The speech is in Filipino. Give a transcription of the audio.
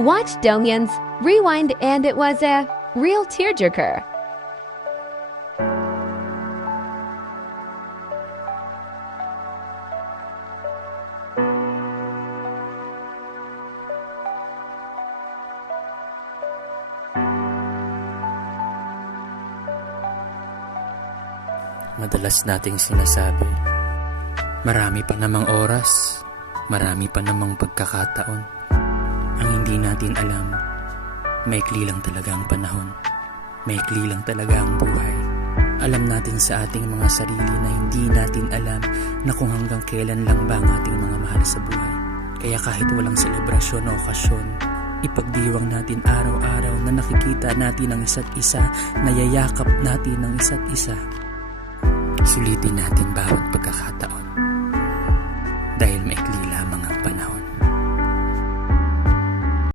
Watch Dongyun's Rewind and it was a real tearjerker. Madalas nating sinasabi, marami pa namang oras, marami pa namang pagkakataon. Ang hindi natin alam, maikli lang talaga ang panahon, maikli lang talaga ang buhay. Alam natin sa ating mga sarili na hindi natin alam na kung hanggang kailan lang ba ang ating mga mahal sa buhay. Kaya kahit walang selebrasyon o okasyon, ipagdiwang natin araw-araw na nakikita natin ang isa't isa, nayayakap natin ang isa't isa. Sulitin natin bawat pagkakataon.